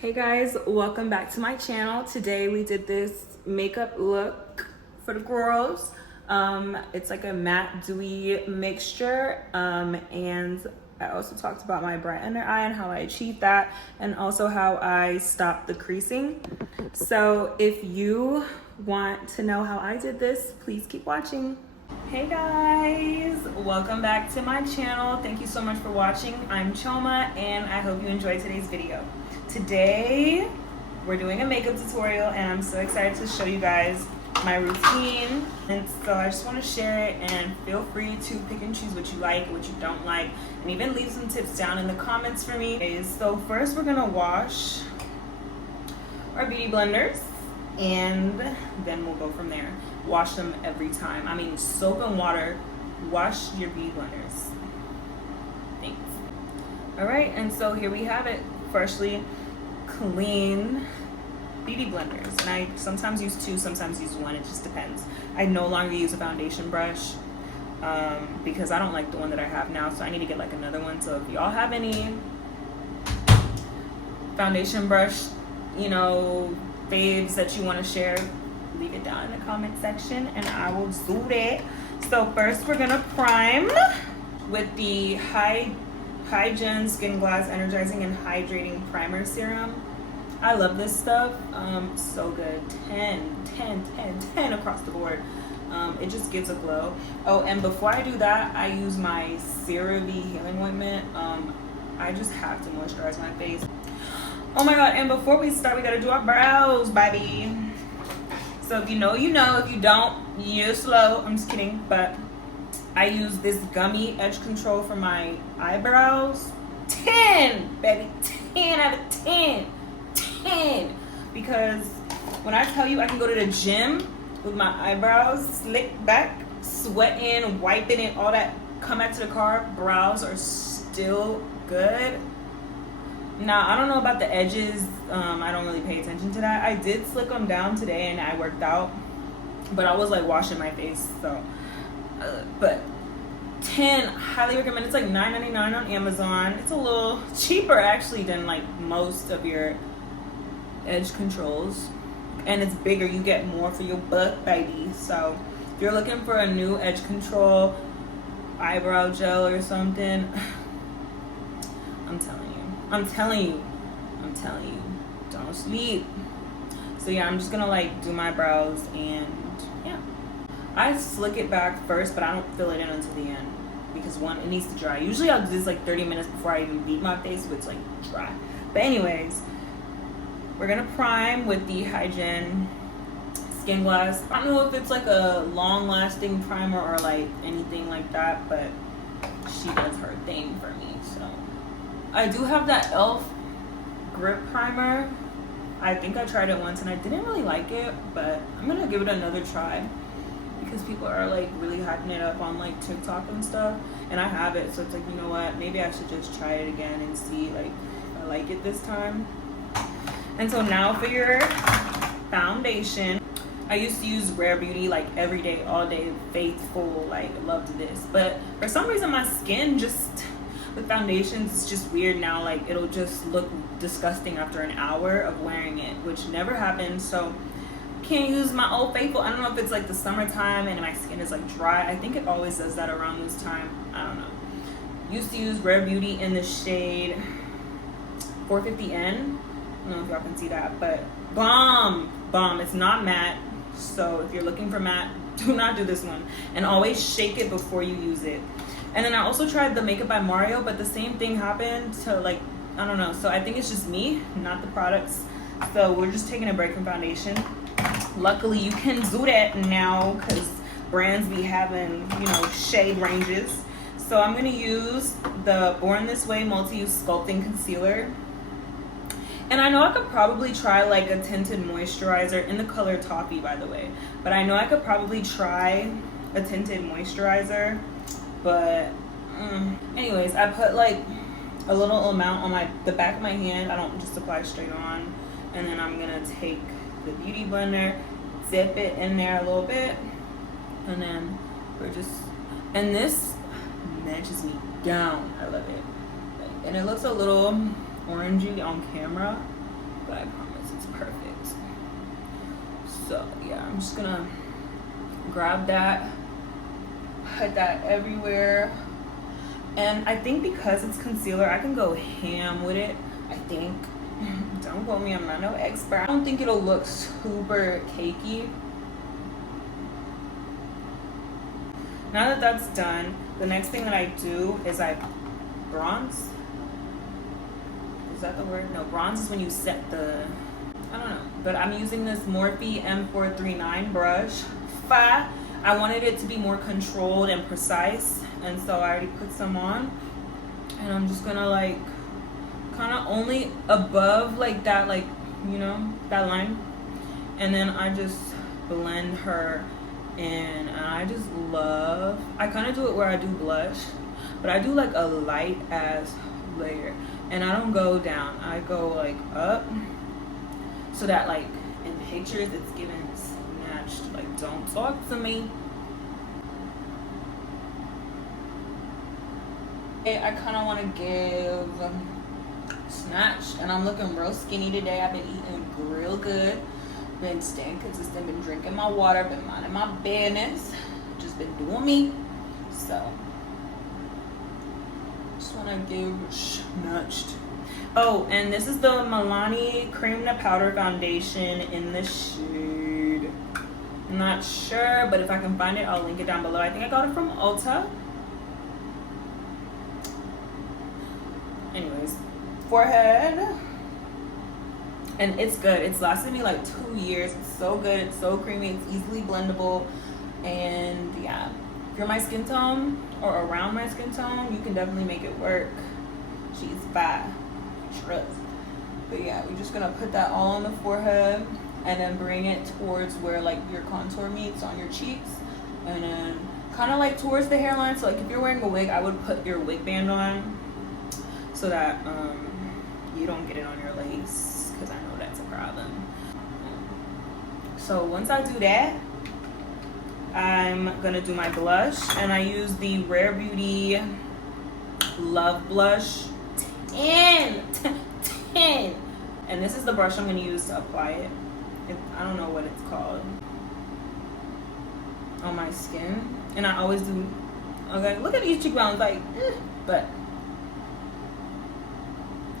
Hey guys, welcome back to my channel. Today we did this makeup look for the girls. It's like a matte dewy mixture, and I also talked about my bright under eye and how I achieved that, and also how I stopped the creasing. So if you want to know how I did this, please keep watching. Hey guys, welcome back to my channel. Thank you so much for watching. I'm Choma and I hope you enjoyed today's video. Today we're doing a makeup tutorial and I'm so excited to show you guys my routine, and so I just want to share it, and feel free to pick and choose what you like, what you don't like, and even leave some tips down in the comments for me. So first we're gonna wash our beauty blenders and then we'll go from there. Wash them every time. I mean, soap and water, wash your beauty blenders. Thanks. All right, and so here we have it. Freshly clean beauty blenders, and I sometimes use two, sometimes use one. It just depends. I no longer use a foundation brush because I don't like the one that I have now, so I need to get like another one. So if y'all have any foundation brush, you know, faves that you want to share, leave it down in the comment section and I will do that. So first we're gonna prime with the Hygiene Skin Glass Energizing and Hydrating Primer Serum. I love this stuff. So good. 10 across the board. It just gives a glow. Oh, and before I do that, I use my CeraVe Healing Ointment. I just have to moisturize my face. Oh my god, and before we start, we gotta do our brows, baby. So if you know, you know. If you don't, you're slow. I'm just kidding, but I use this gummy edge control for my eyebrows. 10, baby, 10 out of 10. 10. Because when I tell you I can go to the gym with my eyebrows slicked back, sweating, wiping it, all that, come back to the car, brows are still good. Now, I don't know about the edges. I don't really pay attention to that. I did slick them down today and I worked out, but I was like washing my face, so but 10, highly recommend. It's like $9.99 on Amazon. It's a little cheaper actually than like most of your edge controls, and it's bigger. You get more for your buck, baby. So if you're looking for a new edge control eyebrow gel or something, I'm telling you, don't sleep. So yeah, I'm just gonna like do my brows, and yeah, I slick it back first, but I don't fill it in until the end because one, it needs to dry. Usually I'll do this like 30 minutes before I even beat my face, so it's like dry. But anyways, we're gonna prime with the Hygiene Skin Glass. I don't know if it's like a long-lasting primer or like anything like that, but she does her thing for me. So I do have that e.l.f. grip primer. I think I tried it once and I didn't really like it, but I'm gonna give it another try because people are like really hyping it up on like TikTok and stuff, and I have it, so it's like, you know what, maybe I should just try it again and see like if I like it this time. And so now for your foundation, I used to use Rare Beauty like every day, all day, faithful, like loved this, but for some reason my skin just, with foundations, it's just weird now. Like it'll just look disgusting after an hour of wearing it, which never happens. So can't use my Old Faithful. I don't know if it's like the summertime and my skin is like dry. I think it always does that around this time. I don't know. Used to use Rare Beauty in the shade 450N. I don't know if y'all can see that, but bomb. It's not matte. So if you're looking for matte, do not do this one, and always shake it before you use it. And then I also tried the Makeup by Mario, but the same thing happened to like, I don't know. So I think it's just me, not the products. So we're just taking a break from foundation. Luckily, you can do that now because brands be having, you know, shade ranges. So I'm gonna use the Born This Way Multi-Use Sculpting Concealer. And I know I could probably try like a tinted moisturizer in the color Toffee, by the way. But I know I could probably try a tinted moisturizer. But anyways, I put like a little amount on the back of my hand. I don't just apply straight on. And then I'm gonna take the beauty blender, dip it in there a little bit, and then and this matches me down. I love it. And it looks a little orangey on camera, but I promise it's perfect. So yeah, I'm just gonna grab that, put that everywhere. And I think because it's concealer, I can go ham with it, I think. Don't quote me, I'm not no expert. I don't think it'll look super cakey. Now that that's done, the next thing that I do is I bronze. Is that the word? No, bronze is when you set the, I don't know. But I'm using this Morphe M439 brush. I wanted it to be more controlled and precise, and so I already put some on. And I'm just gonna like, kind of only above like that, like, you know, that line. And then I just blend her in, and I just love, I kind of do it where I do blush, but I do like a light ass layer, and I don't go down, I go like up, so that like in pictures it's giving snatched. Like, don't talk to me. I kind of want to give snatched, and I'm looking real skinny today. I've been eating real good, been staying consistent, been drinking my water, been minding my business, just been doing me. So just want to give snatched. Oh, and this is the Milani Cream to Powder Foundation in the shade, I'm not sure, but if I can find it, I'll link it down below. I think I got it from Ulta. Anyways, forehead, and it's good. It's lasted me like 2 years. It's so good. It's so creamy. It's easily blendable, and yeah, if you're my skin tone or around my skin tone, you can definitely make it work. She's fine, trust. But yeah, we're just gonna put that all on the forehead, and then bring it towards where like your contour meets on your cheeks, and then kind of like towards the hairline. So like if you're wearing a wig, I would put your wig band on, so that you don't get it on your lace, because I know that's a problem. So once I do that, I'm gonna do my blush, and I use the Rare Beauty Love Blush 10. And this is the brush I'm gonna use to apply it. I don't know what it's called, on my skin. And I always do, okay, look at these cheekbones, like, but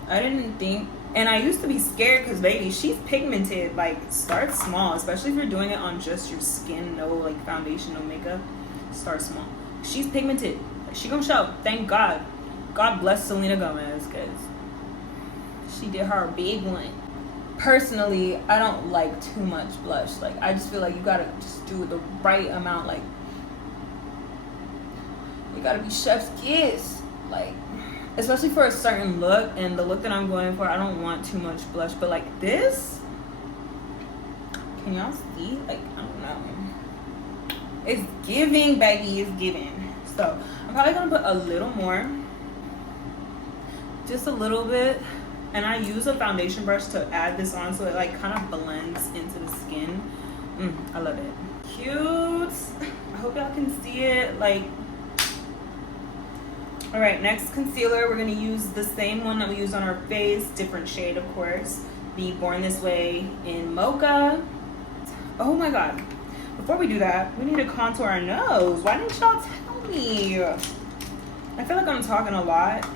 I didn't think, and I used to be scared because baby, she's pigmented. Like, start small, especially if you're doing it on just your skin, no like foundation, no makeup. Start small. She's pigmented. She gonna show. Thank God. God bless Selena Gomez, because she did her big one. Personally, I don't like too much blush. Like, I just feel like you gotta just do the right amount. Like, you gotta be chef's kiss. Like, especially for a certain look, and the look that I'm going for, I don't want too much blush. But like this, can y'all see? Like, I don't know. It's giving, baby, it's giving. So I'm probably gonna put a little more, just a little bit. And I use a foundation brush to add this on, so it like kind of blends into the skin. I love it. Cute. I hope y'all can see it. Like, all right, next concealer, we're gonna use the same one that we used on our face, different shade, of course. The Born This Way in Mocha. Oh my God. Before we do that, we need to contour our nose. Why didn't y'all tell me? I feel like I'm talking a lot,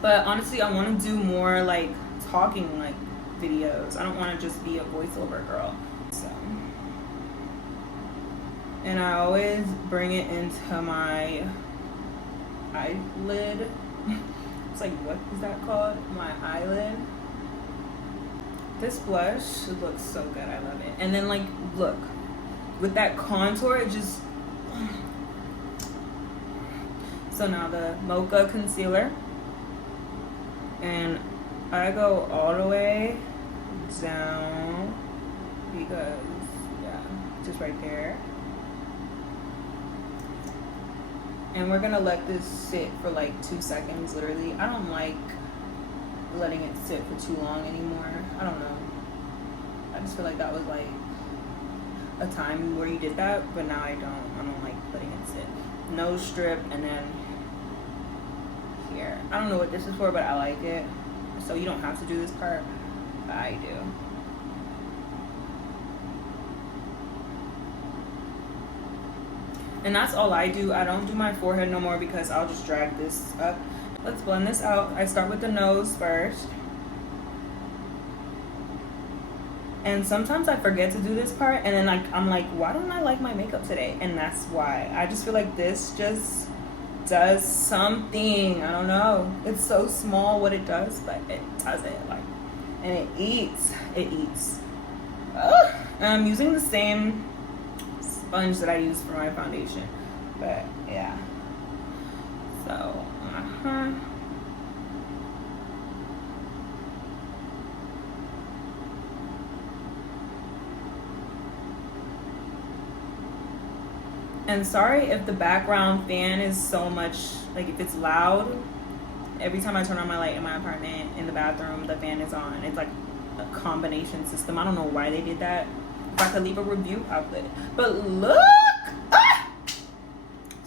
but honestly, I want to do more like talking like videos. I don't want to just be a voiceover girl. So, and I always bring it into my eyelid. It's like, what is that called? My eyelid. This blush looks so good. I love it. And then like, look, with that contour, it just. So now the Mocha concealer, and I go all the way down, because yeah, just right there. And we're gonna let this sit for like 2 seconds, literally. I don't like letting it sit for too long anymore. I don't know. I just feel like that was like a time where you did that, but now I don't like letting it sit. Nose strip, and then here. I don't know what this is for, but I like it. So you don't have to do this part, but I I do. And that's all I do. I don't do my forehead no more because I'll just drag this up. Let's blend this out. I start with the nose first. And sometimes I forget to do this part, and then like I'm like, why don't I like my makeup today? And that's why. I just feel like this just does something. I don't know. It's so small what it does, but it does it. Like, and it eats. It eats. And I'm using the same sponge that I use for my foundation. But yeah. So, And sorry if the background fan is so much, like if it's loud. Every time I turn on my light in my apartment, in the bathroom, the fan is on. It's like a combination system. I don't know why they did that. If I could leave a review, I would. But look! Ah!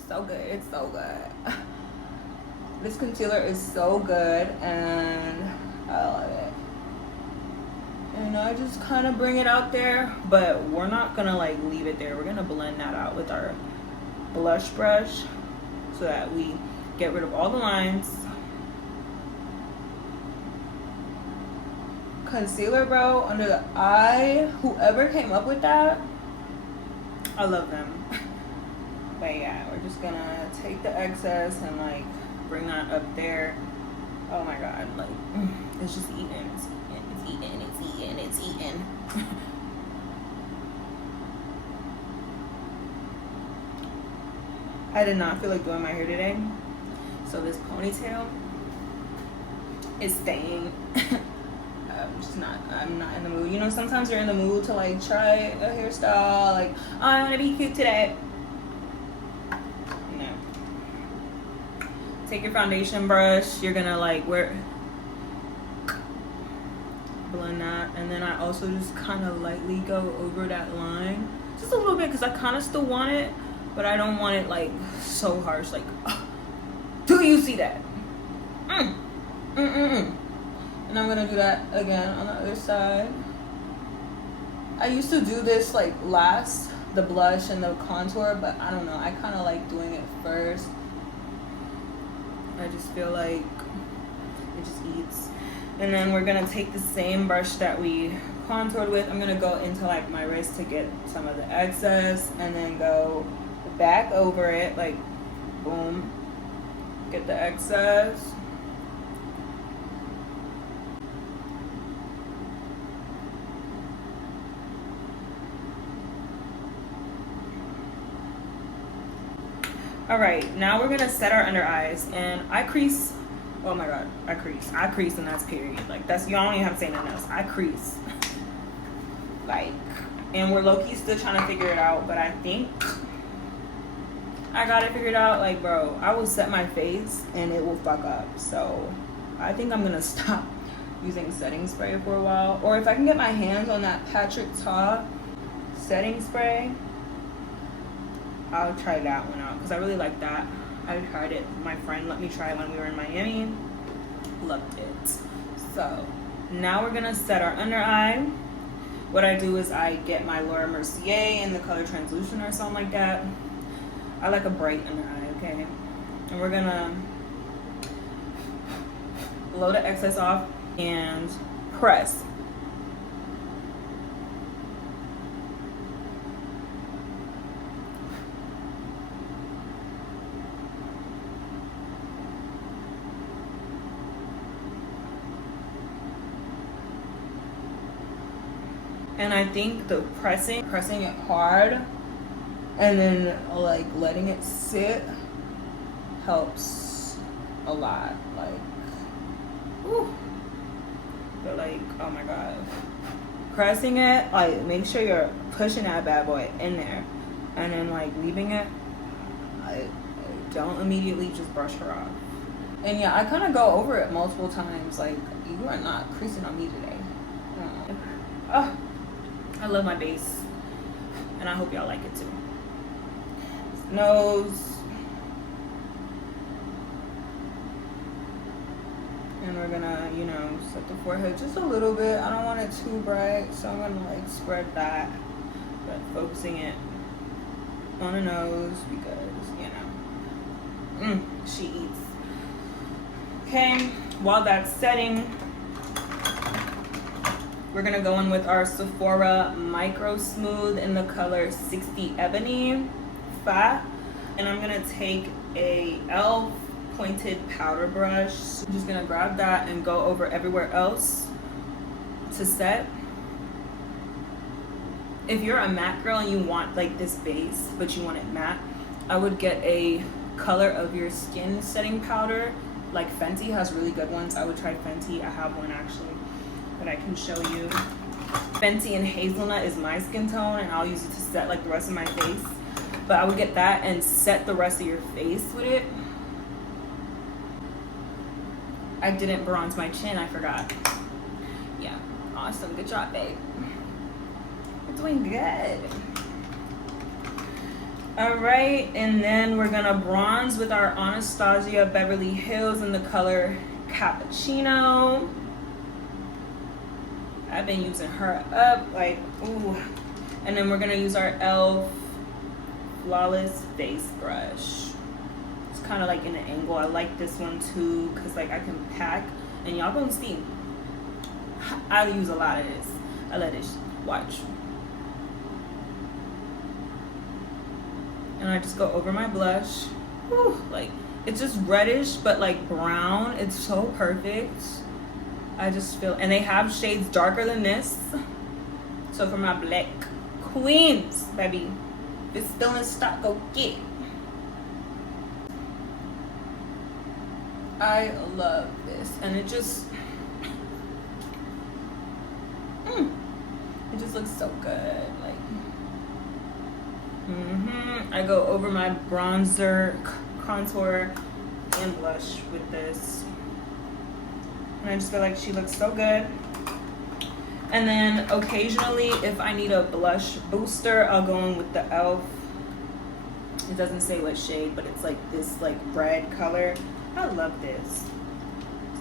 So good. It's so good. This concealer is so good, and I love it. And I just kind of bring it out there, but we're not gonna like leave it there. We're gonna blend that out with our blush brush so that we get rid of all the lines. Concealer, bro, under the eye. Whoever came up with that, I love them. But yeah, we're just gonna take the excess and like bring that up there. Oh my god, like it's just eating. It's eating. It's eating. It's eating. I did not feel like doing my hair today, so this ponytail is staying. I'm not in the mood. You know, sometimes you're in the mood to like try a hairstyle, like, oh, I want to be cute today. No. Take your foundation brush. You're gonna like blend that, and then I also just kind of lightly go over that line, just a little bit, because I kind of still want it, but I don't want it like so harsh. Like, do you see that? And I'm gonna do that again on the other side. I used to do this like last, the blush and the contour, but I don't know. I kind of like doing it first. I just feel like it just eats. And then we're gonna take the same brush that we contoured with. I'm gonna go into like my wrist to get some of the excess, and then go back over it, like boom, get the excess. All right, now we're gonna set our under eyes, and I crease. Oh my god, I crease, and that's period. Like, that's, you don't even have to say nothing else. I crease. Like, and we're low-key still trying to figure it out, but I think I got it figured out. Like, bro, I will set my face and it will fuck up. So I think I'm gonna stop using setting spray for a while, or if I can get my hands on that Patrick Ta setting spray, I'll try that one out, because I really like that. I tried it. My friend let me try it when we were in Miami. Loved it. So now we're gonna set our under eye. What I do is I get my Laura Mercier in the color Translucent or something like that. I like a bright under eye, okay? And we're gonna blow the excess off and press. And I think the pressing it hard and then like letting it sit helps a lot. Like, whew. But like, oh my god, pressing it, like, make sure you're pushing that bad boy in there, and then like leaving it. I don't immediately just brush her off. And yeah, I kind of go over it multiple times. Like, you are not creasing on me today. Oh, I love my base, and I hope y'all like it too. Nose, and And we're gonna, you know, set the forehead just a little bit. I don't want it too bright, so I'm gonna like spread that, but focusing it on the nose because, you know, she eats. Okay, while that's setting, we're gonna go in with our Sephora Micro Smooth in the color 60 Ebony Fat. And I'm gonna take a e.l.f. pointed powder brush. I'm just gonna grab that and go over everywhere else to set. If you're a matte girl and you want like this base, but you want it matte, I would get a color of your skin setting powder. Like Fenty has really good ones. I would try Fenty. I have one actually that I can show you. Fenty and Hazelnut is my skin tone, and I'll use it to set like the rest of my face. But I would get that and set the rest of your face with it. I didn't bronze my chin, I forgot. Yeah, awesome, good job, babe. You're doing good. All right, and then we're gonna bronze with our Anastasia Beverly Hills in the color Cappuccino. I've been using her up, like, ooh. And then we're gonna use our e.l.f. Flawless Face Brush. It's kind of like in an angle. I like this one too, cause like I can pack, and y'all gonna see. I use a lot of this. I let it watch. And I just go over my blush. Whew, like it's just reddish, but like brown. It's so perfect. I just feel, and they have shades darker than this. So for my black queens, baby, if it's still in stock, go get it. I love this, and it just it just looks so good. Like I go over my bronzer, contour, and blush with this, and I just feel like she looks so good. And then occasionally, if I need a blush booster, I'll go in with the e.l.f. It doesn't say what shade, but it's like this like red color. I love this.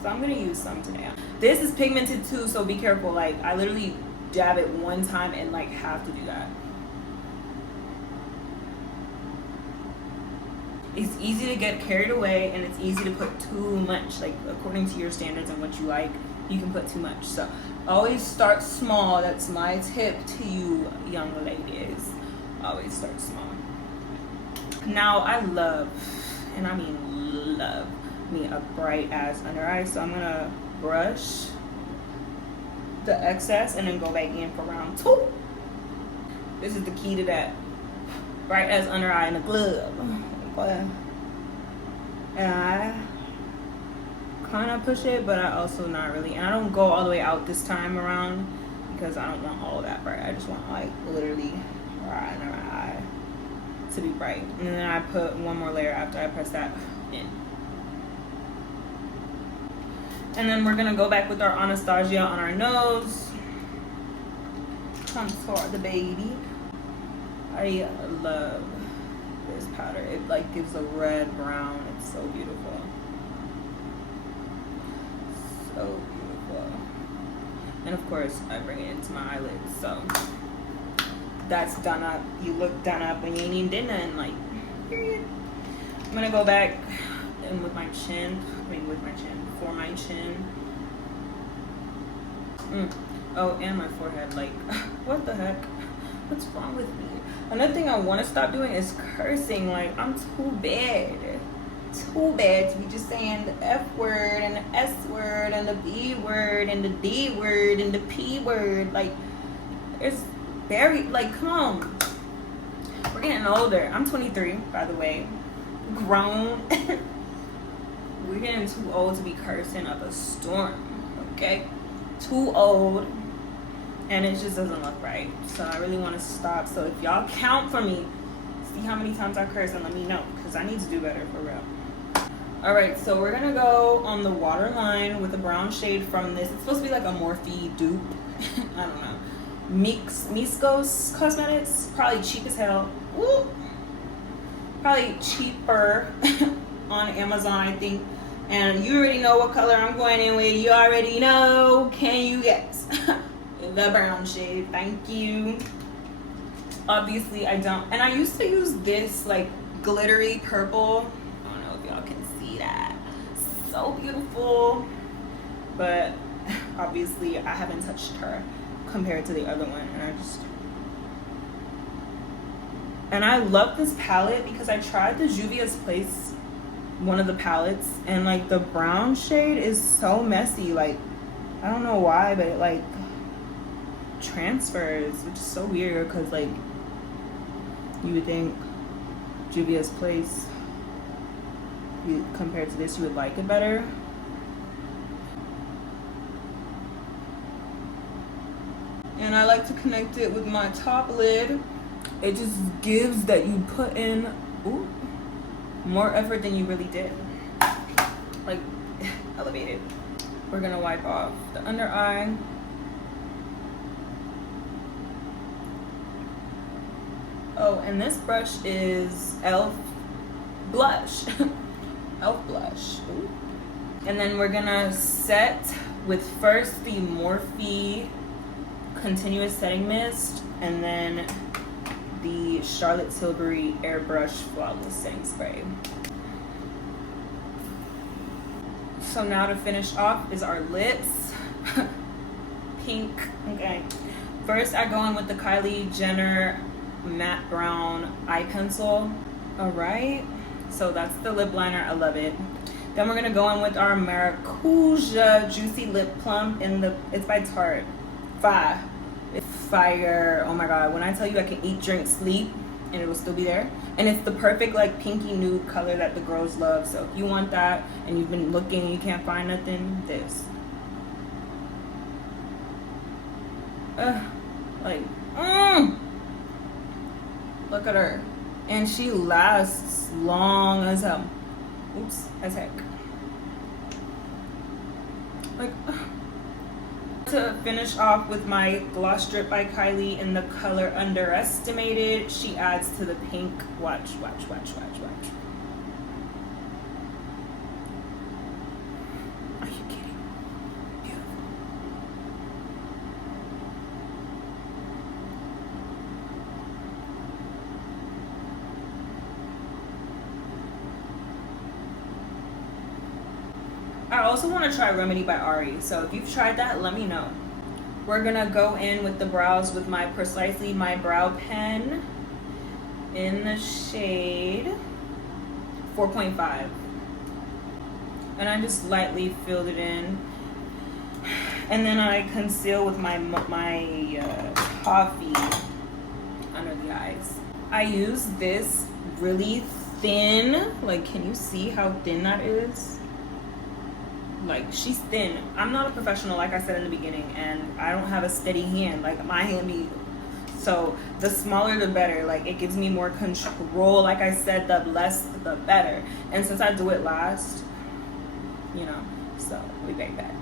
So I'm gonna use some today. This is pigmented too, so be careful. Like I literally dab it one time and like have to do that. It's easy to get carried away, and it's easy to put too much, like according to your standards and what you like, you can put too much. So always start small. That's my tip to you young ladies. Always start small. Now I love, and I mean love, me a bright ass under eye. So I'm gonna brush the excess and then go back in for round 2. This is the key to that bright ass under eye in the glove. And I kind of push it, but I also not really, and I don't go all the way out this time around because I don't want all that bright. I just want like literally right under my eye to be bright, and then I put one more layer after I press that in. And then we're gonna go back with our Anastasia on our nose, contour the baby. I love this powder. It like gives a red brown. It's so beautiful. So beautiful. And of course I bring it into my eyelids, so that's done up. You look done up when you ain't even did nothing, like period. I'm gonna go back and with my chin, for my chin. Oh, and my forehead, like what the heck, what's wrong with me? Another thing I want to stop doing is cursing. Like I'm too bad to be just saying the F word and the S word and the B word and the D word and the P word. Like it's very, like, come on, we're getting older. I'm 23, by the way, grown. We're getting too old to be cursing up a storm, okay? Too old, and it just doesn't look right. So I really want to stop. So if y'all count for me, see how many times I curse and let me know, because I need to do better for real. All right, so we're gonna go on the waterline with a brown shade from this. It's supposed to be like a Morphe dupe. I don't know. Miscos Cosmetics, probably cheap as hell. Ooh. Probably cheaper on Amazon, I think. And you already know what color I'm going in with. You already know. Can you guess? The brown shade. Thank you. Obviously, I don't. And I used to use this like glittery purple. I don't know if y'all can see that. So beautiful. But obviously, I haven't touched her compared to the other one. And I love this palette because I tried the Juvia's Place, one of the palettes, and like the brown shade is so messy. Like, I don't know why, but it like transfers, which is so weird because like you would think Juvia's Place, compared to this, you would like it better. And I like to connect it with my top lid. It just gives that you put in more effort than you really did. Like, elevated. We're gonna wipe off the under eye. Oh, and this brush is e.l.f. blush. e.l.f. blush. Ooh. And then we're gonna set with first the Morphe Continuous Setting Mist, and then the Charlotte Tilbury Airbrush Flawless Setting Spray. So now to finish off is our lips. Pink. Okay. First I go in with the Kylie Jenner Matte Brown Eye Pencil. Alright. So that's the lip liner. I love it. Then we're gonna go in with our Maracuja Juicy Lip Plump it's by Tarte. It's fire. Oh my god, when I tell you I can eat, drink, sleep and it will still be there. And it's the perfect like pinky nude color that the girls love. So if you want that and you've been looking and you can't find nothing, this. Look at her. And she lasts long as hell. Oops, as heck. Like, to finish off with my gloss strip by Kylie in the color Underestimated. She adds to the pink. Watch. Are you kidding? Beautiful. I also want to try Remedy by Ari, so if you've tried that, let me know. We're gonna go in with the brows with my Precisely My Brow pen in the shade 4.5. And I just lightly filled it in. And then I conceal with my coffee under the eyes. I use this really thin, like, can you see how thin that is? Like, she's thin. I'm not a professional, like I said in the beginning, and I don't have a steady hand. Like, my hand be, so the smaller the better. Like, it gives me more control. Like I said, the less the better. And since I do it last, you know, so we'll be right back.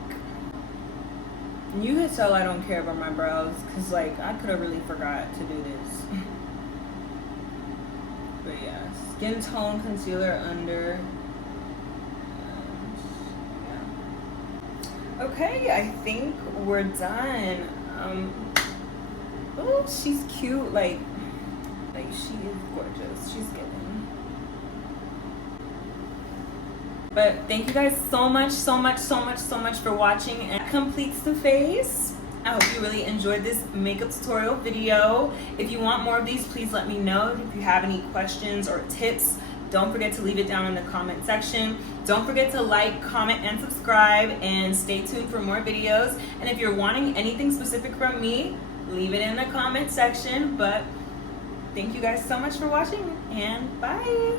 You can tell I don't care about my brows, because like I could have really forgot to do this. But yeah, skin tone concealer under. Okay, I think we're done. Oh, she's cute. Like she is gorgeous. She's giving. But thank you guys so much for watching. And that completes the face. I hope you really enjoyed this makeup tutorial video. If you want more of these, please let me know. If you have any questions or tips, don't forget to leave it down in the comment section. Don't forget to like, comment, and subscribe, and stay tuned for more videos. And if you're wanting anything specific from me, leave it in the comment section. But thank you guys so much for watching, and bye.